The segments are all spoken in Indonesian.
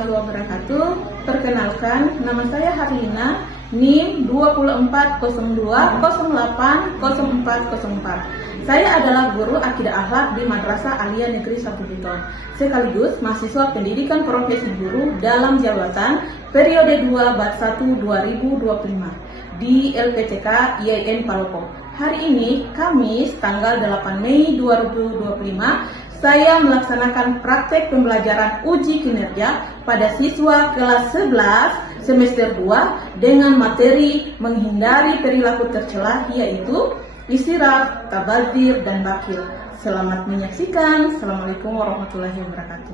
warahmatullahi wabarakatuh. Perkenalkan, nama saya Harlina, NIM 2402080404. Saya adalah guru akidah akhlak di Madrasah Aliyah Negeri 1 Buton, sekaligus mahasiswa pendidikan profesi guru dalam jabatan periode 2 Bat 1 2025 di LPTK IAIN Palopo. Hari ini, Kamis, tanggal 8 Mei 2025, saya melaksanakan praktek pembelajaran uji kinerja pada siswa kelas 11 semester 2 dengan materi menghindari perilaku tercela, yaitu israf, tabadzir, dan bakhil. Selamat menyaksikan. Assalamualaikum warahmatullahi wabarakatuh.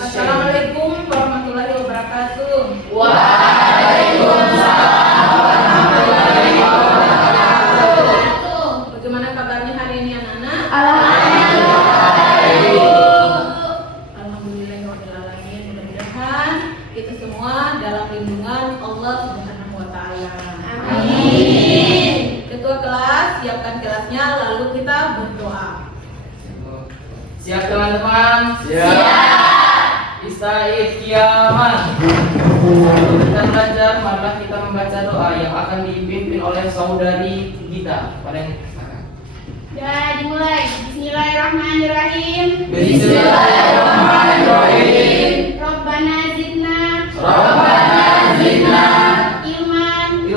Assalamualaikum warahmatullahi wabarakatuh. Waalaikumsalam warahmatullahi wabarakatuh. Bagaimana kabarnya hari ini anak-anak? Alhamdulillahirrahmanirrahim. Mudah-mudahan kita semua dalam lindungan Allah Subhanahu wa Ta'ala. Amin. Ketua kelas, siapkan kelasnya, lalu kita berdoa. Siap teman-teman? Siap. Istaid kiaman. Kita belajar, marilah kita membaca doa yang akan dipimpin oleh saudari kita. Pada yang Ya, dimulai. Bismillahirrahmanirrahim. Bismillahirrahmanirrahim. Rabbana zidna ilman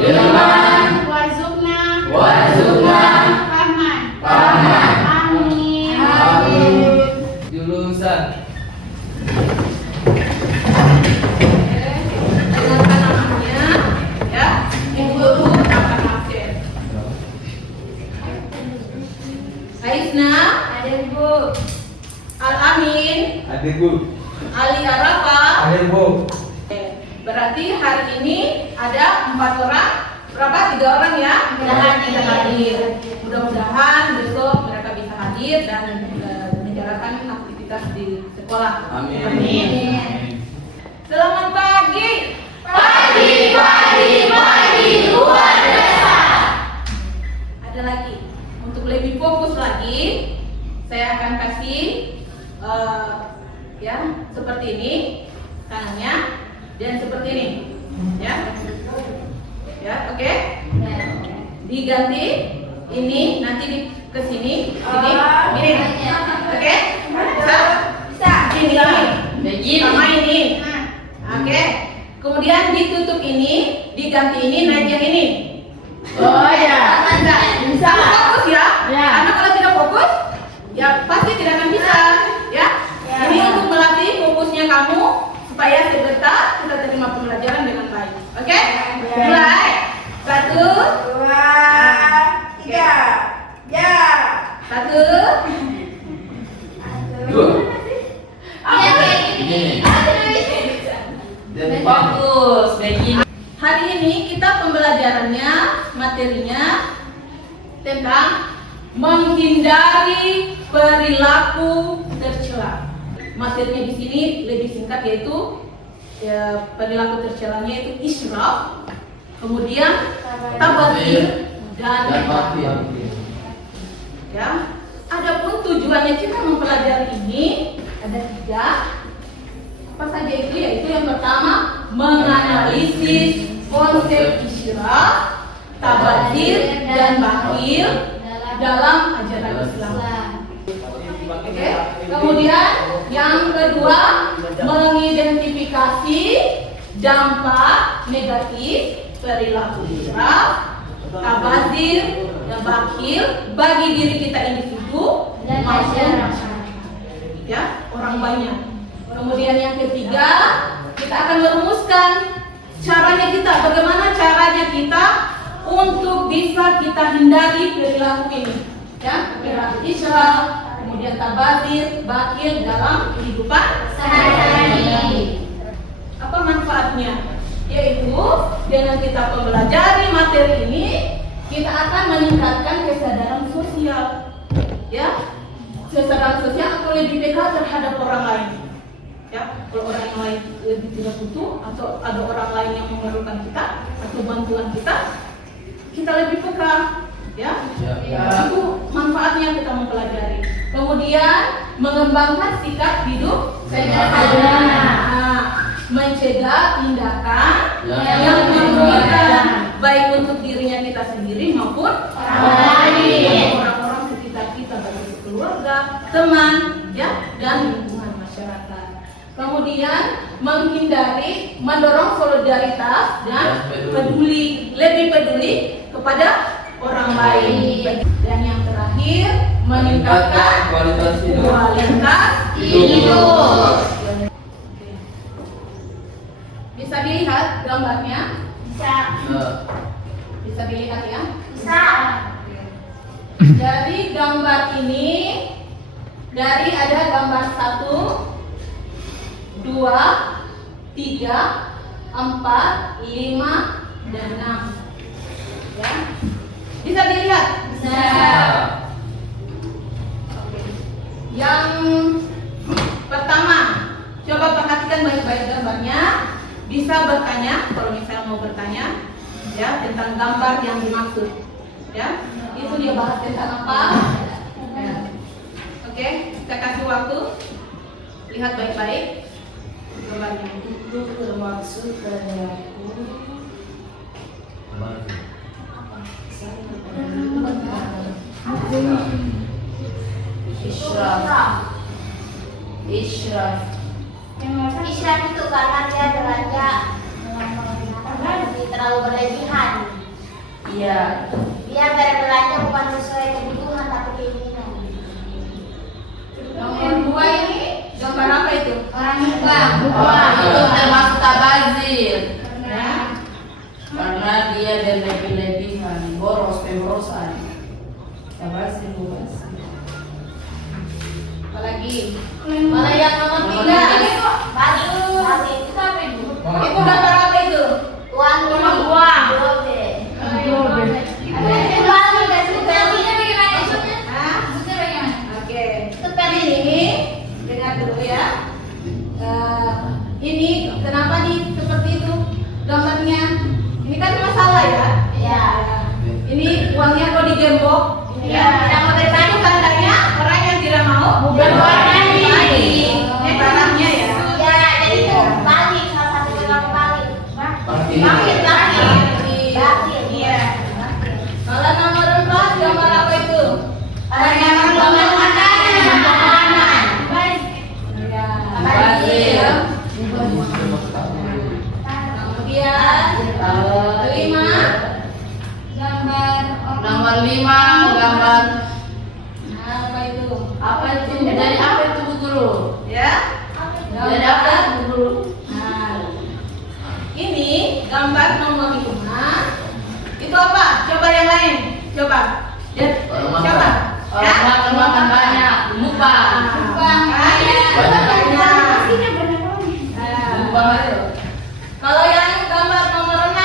warzuqna fahman. Amin. Jurusan Dengarkan namanya, ya. Ibu guru akan absen. Aisna, Ada Bu. Al-Amin, Adik Bu. Ali Arafa. Adik Bu. Berarti hari ini ada 4 orang, berapa? 3 orang ya? Bisa hadir. Mudah-mudahan besok mereka bisa hadir dan menjalankan aktivitas di sekolah. Amin. Selamat pagi. Pagi luar biasa. Ada lagi. Untuk lebih fokus lagi, saya akan kasih ya seperti ini tangannya dan seperti ini, ya, oke. Diganti ini nanti ke sini, gini, oke? Bisa. Ini sama ini, oke. Kemudian ditutup ini, diganti ini, naik yang ini. Oh ya. Bisa fokus ya. Karena kalau tidak fokus, ya pasti tidak akan bisa, ya. Ini untuk melatih fokusnya kamu supaya segera kita terima pembelajaran dengan baik. Oke? Mulai. 1, 2, 3. Ya. 1. Dan fokus begini. Hari ini kita pembelajarannya, materinya tentang menghindari perilaku tercela. Materinya di sini lebih singkat, yaitu ya, perilaku tercelanya itu israf, kemudian tabadzir dan bakhil. Ya. Adapun tujuannya kita mempelajari ini ada 3. Apa saja itu? Yaitu yang pertama, menganalisis konsep israf, tabadzir dan bakhil dalam ajaran Islam. Oke. Kemudian yang kedua, mengidentifikasi dampak negatif perilaku israf, tabadzir dan bakhil bagi diri kita individu Dan maupun masyarakat. ya, orang banyak. Kemudian yang ketiga, kita akan merumuskan bagaimana caranya kita untuk bisa kita hindari perilaku ini, ya, perilaku israf, kemudian tabadzir, bakhil dalam kehidupan Sehari-hari. Apa manfaatnya? Yaitu dengan kita mempelajari materi ini, kita akan meningkatkan kesadaran sosial, ya, kesadaran sosial atau lebih peka terhadap orang lain. Ya, kalau orang yang lain lebih tidak butuh atau ada orang lain yang memerlukan kita atau bantuan kita lebih peka Ya, Ya. itu manfaatnya kita mempelajari. Kemudian mengembangkan sikap hidup Sederhana. Nah, mencegah tindakan Ya. yang merugikan baik untuk dirinya kita sendiri maupun orang-orang sekitar kita, baik itu keluarga, teman, ya, dan lingkungan masyarakat. Kemudian menghindari, mendorong solidaritas dan lebih peduli kepada orang lain. Dan yang terakhir, meningkatkan kualitas hidup. kualitas Hidup. Bisa dilihat gambarnya? Bisa. Bisa dilihat ya? Bisa. Dari gambar ini, dari ada gambar 1, 2, 3, 4, 5, dan 6. Ya. Bisa dilihat? Bisa. Yang pertama, coba perhatikan baik-baik gambarnya. Bisa bertanya kalau misalnya mau bertanya, ya, tentang gambar yang dimaksud. Ya, itu dia bahas tentang apa? Ya. Oke, kita kasih waktu. Lihat baik-baik gambarnya. Itu termasuk padaku. Isyraf. Isyraf itu karena dia belanja terlalu berlebihan. Iya. Dia berbelanja bukan sesuai kebutuhan tapi keinginan. Nomor 2 ini gambar apa itu? Orang nyumbang. Itu termasuk tabazir. Ya. Karena dia berlebih-lebihan, boros, pemborosan. Tabazir, mubazir. Apalagi? Mana yang nomor 3? Basi itu apa itu? Itu gambar apa itu? Uang ini. Uang. Dobe. Uang juga supelnya bagaimana maksudnya? Hah? Maksudnya bagaimana? Oke. Supel Ini dengar dulu ya. Ini kenapa seperti itu gambarnya? Ini kan masalah ya. Ya. Ini uangnya kok digembok. Iya, tidak mau berbagi. Itu tandanya orang yang tidak mau Berbagi. Ini barangnya ya. Ya, jadi itu balik salah satu tukang balik. Parkir. Bakir. Iya. Kalau nomor 4 gambar apa itu? Orang yang membawa makanan. Ya. Mubazir. Kemudian 5 Gambar Nomor 5 gambar apa itu? apa itu? Dari apa itu Bu Guru? Ya. Dari apa Bu Guru? Nah, ini gambar nomor 5. Itu apa? Coba yang lain. Coba. Coba. Ya. Orang makan banyak, mukbang. Mukbang. Banyak. Mukbang ayo. Kalau yang gambar nomor 6.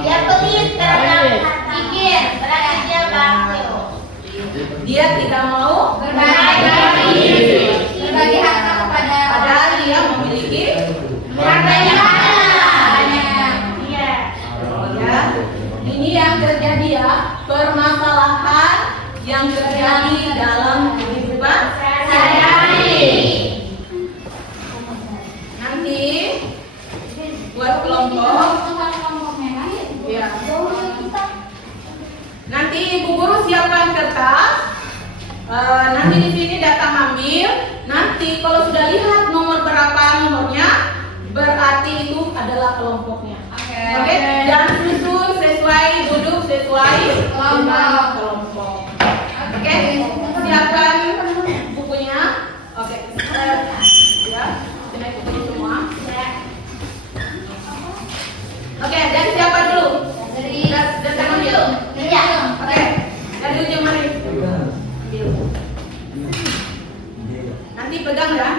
dia pelit terhadap pikir berarti dia bakil. Dia tidak mau Berbagi harta kepada padahal dia memiliki hartanya banyak. Iya. ya. Ini yang terjadi ya, permasalahan yang terjadi dalam kehidupan Sehari-hari. nanti buat kelompok. Ya. Nanti Ibu Guru siapkan kertas. Nanti di sini datang ambil. Nanti kalau sudah lihat nomor berapa nomornya, berarti itu adalah kelompoknya. Oke. Dan susun sesuai, duduk sesuai kelompok. Oke. Siapkan bukunya. Oke. Ya. Sini bukunya semua. Oke. Dan siapa dulu? Dan tangan dulu. Iya. Oke. Dari ujung mari. Nanti pegang ya.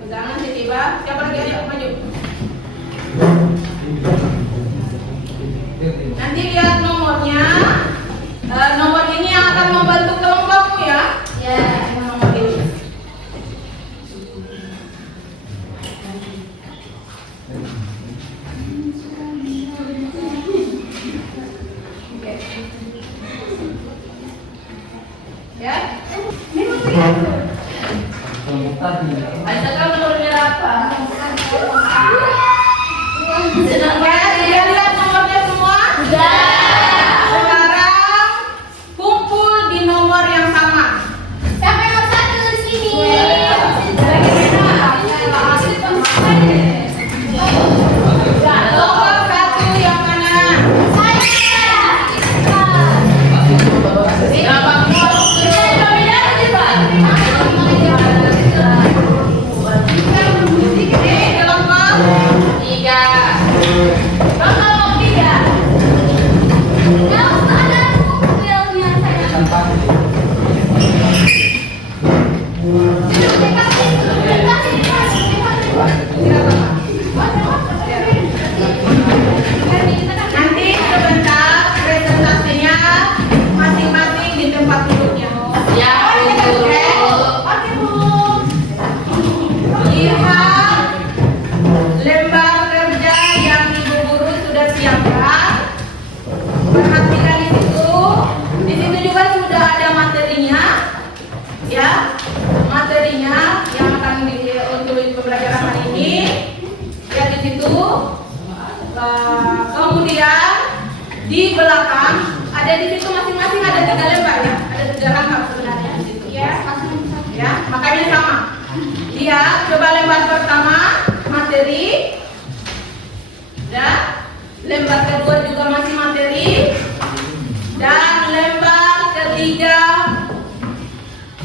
Pegang nanti tiba. Siapa lagi ayo maju. Nanti lihat nomornya. Nomor ini yang akan membantu kelompokmu ya. Ya. Nomor ini. Oke. Kemudian di belakang ada di situ masing-masing ada 3 lembar ya, ada 3 rangkap sebenarnya di situ. Ya, makanya sama. Lihat, coba lembar pertama materi, dan lembar kedua juga masih materi, dan lembar ketiga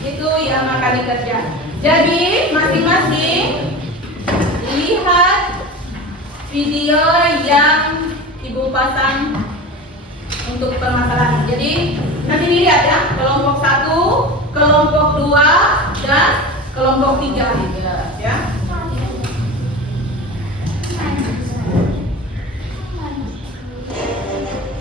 itu yang akan dikerja. Jadi masing-masing lihat video yang ibu pasang untuk permasalahan. Jadi nanti dilihat ya, kelompok 1, kelompok 2, dan kelompok 3 ya.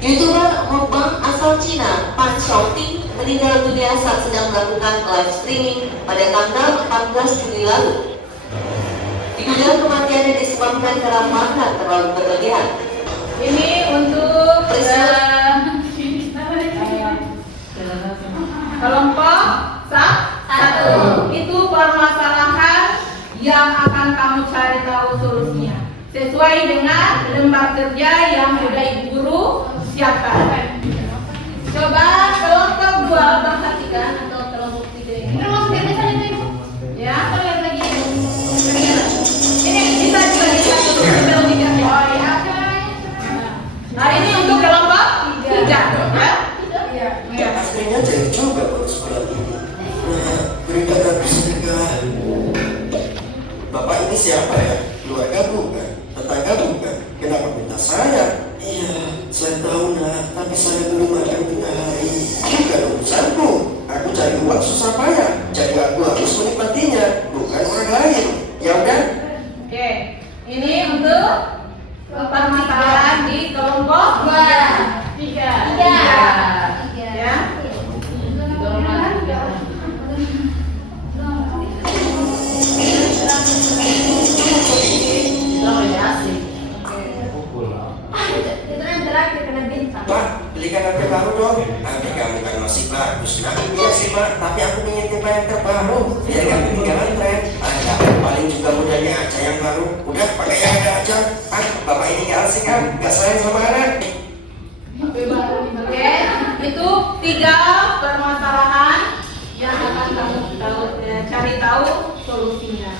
YouTuber mukbang asal Cina, Pan Xiaoping, meninggal dunia saat sedang melakukan live streaming pada tanggal 14 Juli lalu. Diduga kematiannya disebabkan karena makan terlalu berlebihan. Ini untuk kelompok 1. Itu permasalahan yang akan kamu cari tahu solusinya sesuai dengan lembar kerja yang sudah ibu guru siapkan. Coba kelompok 2 perhatikan, atau kelompok 3 ini. Ya, ini bisa juga dilihat dulu sebelum dikerjakan. Oh ya. Nah, ini untuk kelompok 3 ya. Aslinya jadi juga baru sekolah ini. Berita gratis juga. Bapak ini siapa ya? Keluarga bukan? Tetangga bukan? Kenapa minta saya? Iya, saya tahu nak, tapi saya belum makan 3 hari. Bukan urusanku. Aku cari uang susah payah. Jadi aku harus menikmatinya, bukan orang lain. Ya udah? Oke, ini untuk permasalahan di kelompok 3. Ya. Pak, belikan HP baru dong. Nanti kamu kan masih bagus. Nah, iya sih Pak, tapi aku ingin tipe yang terbaru. Biar gak ketinggalan tren. Ada paling juga modelnya aja yang baru. Udah pakai yang ada aja. Bapak ini gak asik kan? Gak sayang sama anak. Oke, itu 3 permasalahan yang akan kamu cari tahu solusinya.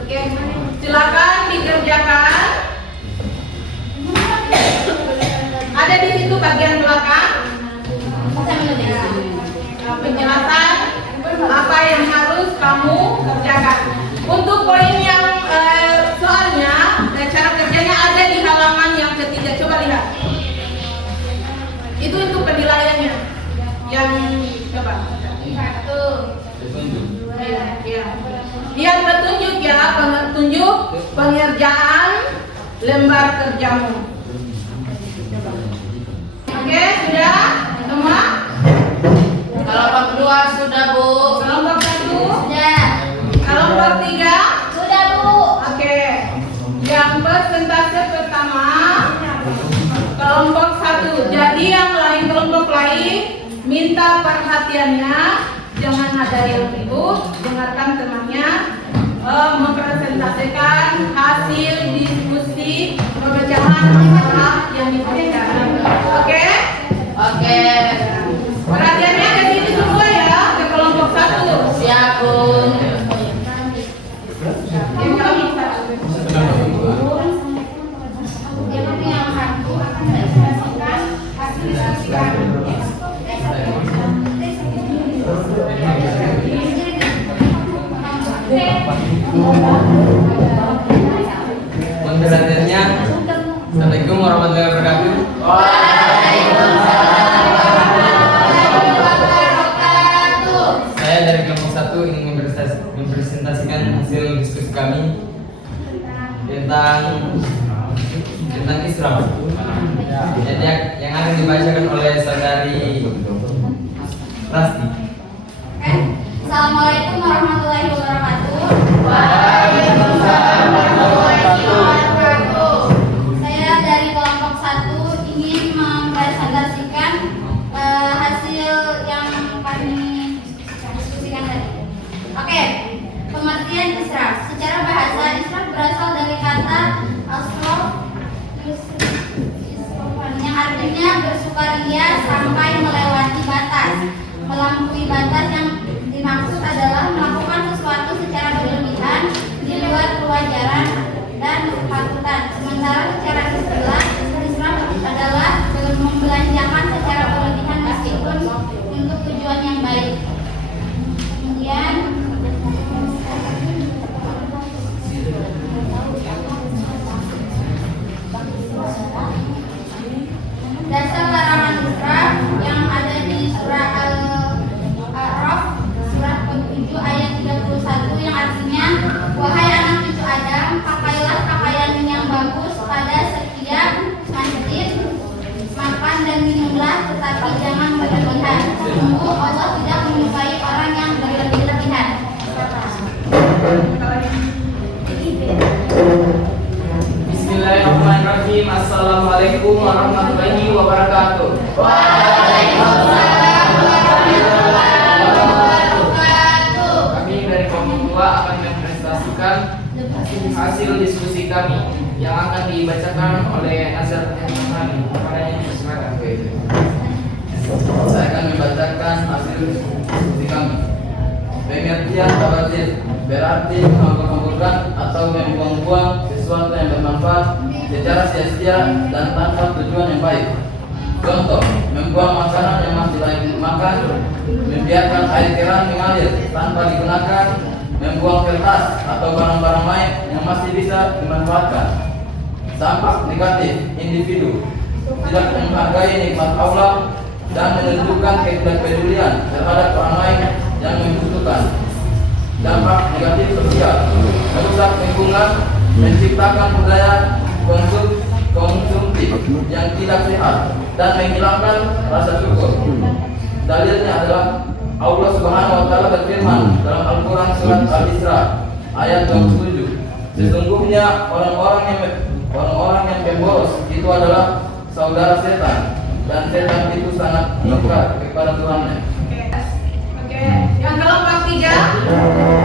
Oke, silakan dikerjakan. Ada di situ bagian belakang penjelasan apa yang harus kamu kerjakan. Untuk poin yang soalnya cara kerjanya ada di halaman yang ketiga. Coba lihat. Itu untuk penilaiannya. Yang coba. Lihat petunjuk ya, petunjuk pengerjaan lembar kerjamu. Oke, sudah semua? Kelompok 2 sudah, Bu. Kelompok 1? Sudah. Kelompok 3? Sudah, Bu. Oke. Yang persentase pertama kelompok 1. Jadi yang lain, kelompok lain minta perhatiannya, jangan ada yang ribut, dengarkan temannya mempresentasikan hasil diskusi pemecahan masalah yang diberikan. Oke? Perhatiannya ke sini semua ya, ke kelompok 1. Siap, Bu. Yang kelompok 1. Perhatiannya. Assalamualaikum warahmatullahi wabarakatuh. Saya dari kelompok 1 ingin mempresentasikan hasil diskusi kami tentang Islam. Jadi yang akan dibacakan oleh saudari Rasti. Assalamualaikum warahmatullahi wabarakatuh. Waalaikumsalam warahmatullahi wabarakatuh. Saya dari kelompok 1 ingin mempresentasikan hasil yang kami diskusikan tadi. Oke, pengertian Isra. Secara bahasa, Isra berasal dari kata asrof sukaria sampai melewati batas. Melampaui batas yang dimaksud adalah melakukan sesuatu secara berlebihan di luar kewajaran dan kepatutan. Sementara secara istilah Islam adalah membelanjakan secara berlebihan meskipun untuk tujuan yang baik. Kemudian dasar larangan israf yang ada di surah Al-A'raf surat ke-7 ayat 31 yang artinya, wahai anak cucu Adam, pakailah pakaian yang bagus pada setiap masjid, makan dan minumlah, tetapi jangan berlebihan. Sungguh Allah tidak menyukai orang yang berlebih-lebihan. Bismillahirrahmanirrahim. Assalamualaikum warahmatullahi wabarakatuh. Waalaikumsalam warahmatullahi wabarakatuh. Kami dari Komisi 2 akan mempresentasikan hasil diskusi kami yang akan dibacakan oleh Nazar kami. Makanya silakan ke itu. Saya akan membacakan hasil diskusi kami. Pengertian tabadir berarti menghambur-hamburkan atau membuang-buang sesuatu yang bermanfaat secara sia-sia dan tanpa tujuan yang baik. Contoh, membuang makanan yang masih layak dimakan, membiarkan air keran mengalir tanpa digunakan, membuang kertas atau barang-barang lain yang masih bisa dimanfaatkan. Dampak negatif individu tidak menghargai nikmat Allah dan menunjukkan ketidakpedulian terhadap orang lain yang membutuhkan. Dampak negatif sosial, merusak lingkungan, menciptakan budaya konsumtif yang tidak sehat dan menghilangkan rasa syukur. Dalilnya adalah Allah Subhanahu wa taala berfirman dalam Al-Qur'an surat Al-Isra ayat 27. Sesungguhnya orang-orang yang pemboros itu adalah saudara setan dan setan itu sangat murka kepada Tuhannya. Oke, yang kelompok 3.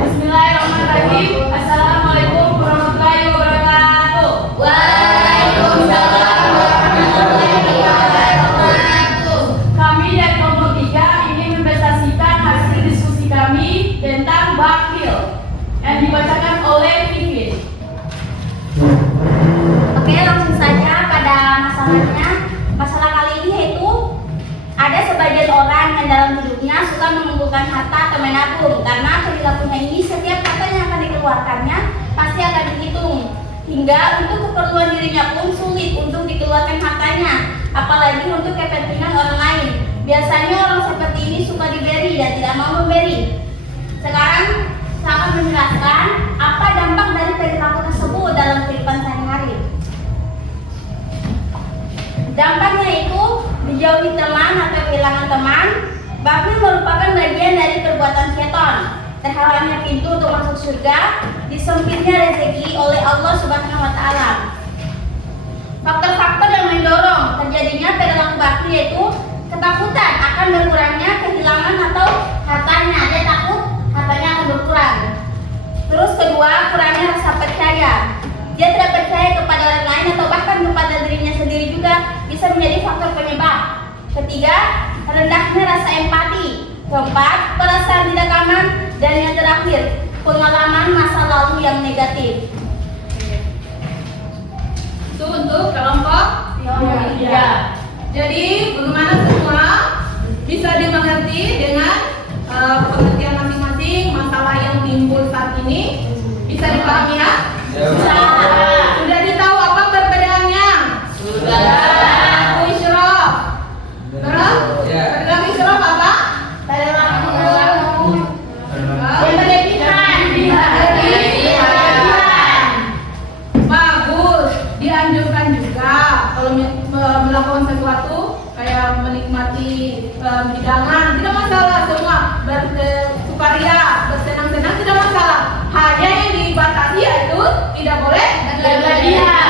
Bismillahirrahmanirrahim. Assalamualaikum warahmatullahi wabarakatuh. Waalaikumsalam warahmatullahi wabarakatuh. Kami dari kelompok 3 ingin mempresentasikan hasil diskusi kami tentang bakil yang dibacakan oleh Vivin. Oke, langsung saja pada masalahnya. Masalah kali ini yaitu ada sebagian orang yang dalam hidupnya suka mengumpulkan harta atau menabung, karena perilakunya ini setiap harta yang akan dikeluarkannya pasti akan dihitung, hingga untuk keperluan dirinya pun sulit untuk dikeluarkan hartanya, apalagi untuk kepentingan orang lain. Biasanya orang seperti ini suka diberi dan tidak mau memberi. Sekarang saya akan menjelaskan apa dampak dari perilaku tersebut dalam kehidupan sehari-hari. Dampaknya itu dijauhi teman atau kehilangan teman. Bakhil merupakan bagian dari perbuatan setan. Terhalangnya pintu untuk masuk surga, disempitnya rezeki oleh Allah Subhanahu wa taala. Faktor-faktor yang mendorong terjadinya perilaku bakhil yaitu ketakutan akan berkurangnya kehilangan atau hartanya. Dia takut hartanya akan berkurang. Terus kedua, kurangnya rasa percaya. Dia tidak percaya kepada orang lain atau bahkan kepada dirinya sendiri juga bisa menjadi faktor penyebab. Ketiga, rendahnya rasa empati. Keempat, perasaan tidak aman. Dan yang terakhir, pengalaman masa lalu yang negatif. Itu untuk kelompok 3. Jadi bagaimana semua bisa dimengerti dengan pengertian masing-masing masalah yang timbul saat ini? Bisa dipahami ya? Sudah ditahu apa perbedaannya? Sudah. Perilaku israf. Terus? Perilaku israf apa? Perilaku Yang berlebihan. Bagus. Dianjurkan juga kalau melakukan sesuatu kayak menikmati hidangan, tidak masalah, semua bersukaria, bersenang-senang tidak masalah. Hanya yang dibatasi yaitu tidak boleh berlebihan.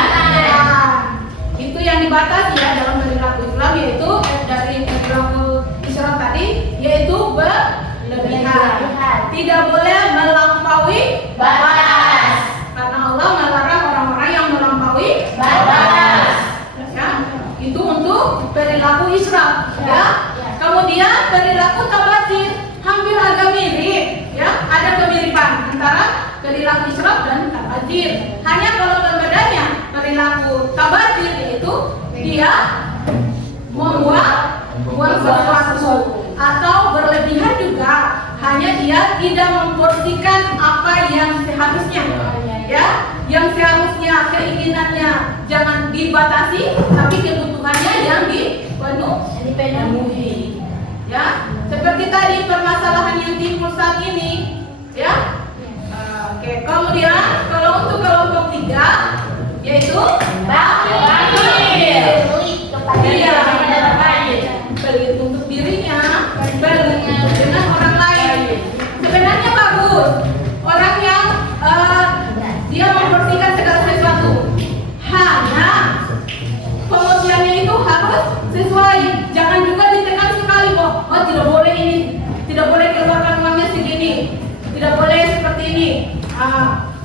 Itu yang dibatasi ya dalam perilaku Islam, yaitu dari perilaku Islam tadi, yaitu berlebihan. Tidak boleh melampaui batas, karena Allah melarang orang-orang yang melampaui batas. Ya, itu untuk perilaku isyraf, ya. Kemudian perilaku tabadzir hampir agak mirip, ya. Ada kemiripan antara perilaku israf dan tabadzir. Hanya kalau perbedaannya perilaku tabadzir yaitu dia buang sesuatu atau berlebihan juga. Hanya dia tidak memporsikan apa yang seharusnya, ya. Yang seharusnya keinginannya jangan dibatasi, tapi kebutuhannya yang dipenuhi. Ya, seperti tadi permasalahan yang timbul saat ini, ya. Oke, kemudian kalau untuk kelompok 3 yaitu bakhil. Pelit untuk dirinya, pelit dengan orang lain. Sebenarnya bagus orang yang dia membersihkan segala sesuatu. Hanya pemutiannya itu harus sesuai. Jangan juga ditekan sekali kok. Oh, tidak boleh ini, tidak boleh keluarkan uangnya segini, tidak boleh seperti ini.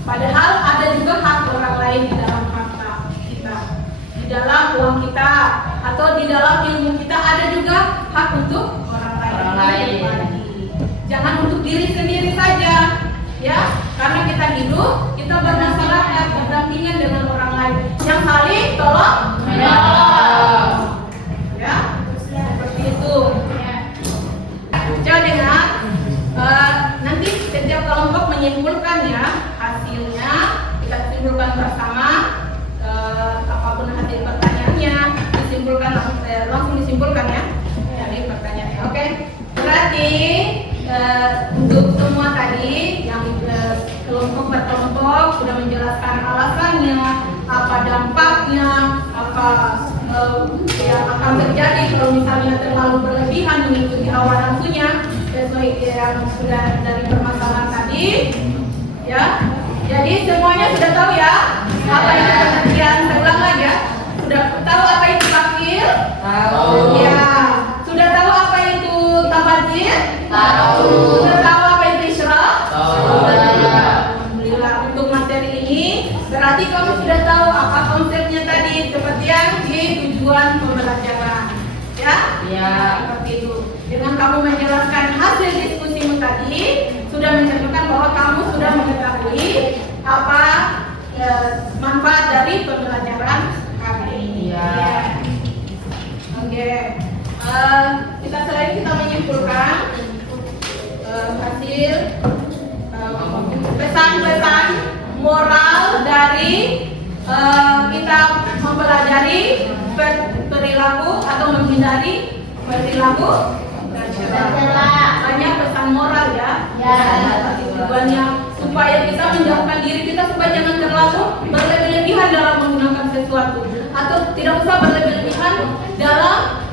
Padahal ada juga hak orang lain di dalam harta kita, di dalam uang kita, atau di dalam ilmu kita ada juga hak untuk orang lain. Jangan untuk diri sendiri saja, ya. Karena kita hidup, kita bermasyarakat, berdampingan dengan orang lain yang saling tolong menolong, ya. Seperti itu. Jadi nanti setiap kelompok menyimpulkan ya hasilnya, kita simpulkan bersama. Apapun hasil pertanyaannya disimpulkan langsung disimpulkan ya dari pertanyaannya. Oke, berarti untuk semua tadi yang kelompok berkelompok sudah menjelaskan alasannya, apa dampaknya, apa yang akan terjadi kalau misalnya terlalu berlebihan mengikuti hawa nafsunya sesuai yang sudah dari permasalahan tadi, ya. Jadi semuanya sudah tahu ya apa itu pengertian. Saya ulang lagi ya. Sudah tahu apa itu bakhil? Tahu. Ya. Sudah tahu apa itu tabadzir? Tahu. Sudah tahu apa itu israf? Tahu. Alhamdulillah, untuk materi ini berarti kamu sudah tahu apa konsepnya tadi seperti yang di tujuan pembelajaran. Ya? Ya. Seperti itu. Dengan kamu menjelaskan hasil diskusimu tadi, sudah menunjukkan bahwa kamu sudah mengetahui apa manfaat dari pembelajaran kali ini. Ya. Oke. Selain kita menyimpulkan hasil pesan-pesan moral dari kita mempelajari perilaku atau menghindari perilaku banyak pesan moral ya. Tujuannya supaya kita menjauhkan diri kita supaya jangan terlalu berlebihan dalam menggunakan sesuatu, atau tidak usah berlebihan dalam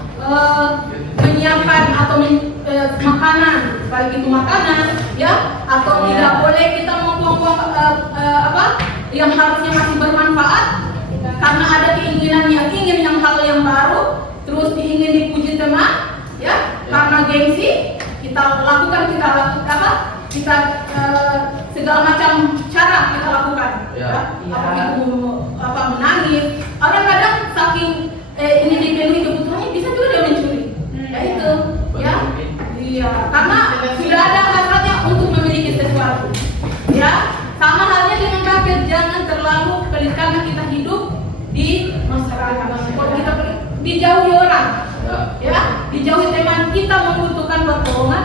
menyiapkan atau makanan, baik itu makanan ya, atau tidak boleh kita membuang-buang yang harusnya masih bermanfaat karena ada keinginan yang ingin hal yang baru, terus ingin dipuji teman ya, karena gengsi kita lakukan segala macam cara kita lakukan ya. Apa menangis, kadang saking ini dipenuhi kebutuhannya bisa juga dia mencuri, ya itu ya. Iya, karena sudah ada hasratnya untuk memiliki sesuatu ya. Sama halnya dengan kafir, jangan terlalu pelit karena kita hidup di masyarakat. Kalau kita dijauhi orang ya, dijauhi teman kita membutuhkan pertolongan,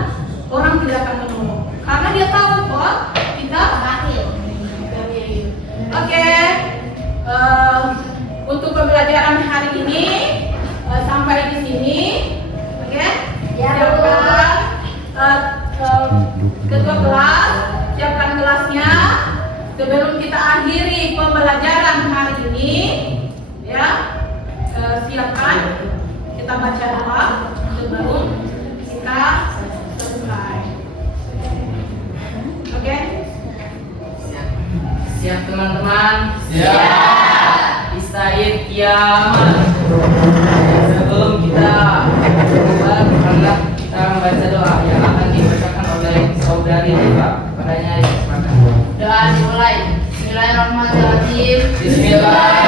orang tidak akan menolong karena dia tahu bahwa kita bakhil. Oke. Untuk pembelajaran hari ini sampai di sini. Oke. Siapkan ketua kelas, siapkan kelasnya sebelum kita akhiri pembelajaran hari ini ya. Siapkan, kita baca doa sebelum kita selesai. Oke? Siap teman-teman? Siap. Istaid kiamat. Sebelum kita mulai, kita membaca doa yang akan dibacakan oleh saudari Rifa. Padanya kesempatan. Doa dimulai. Bismillahirrahmanirrahim. Bismillah.